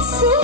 此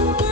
ni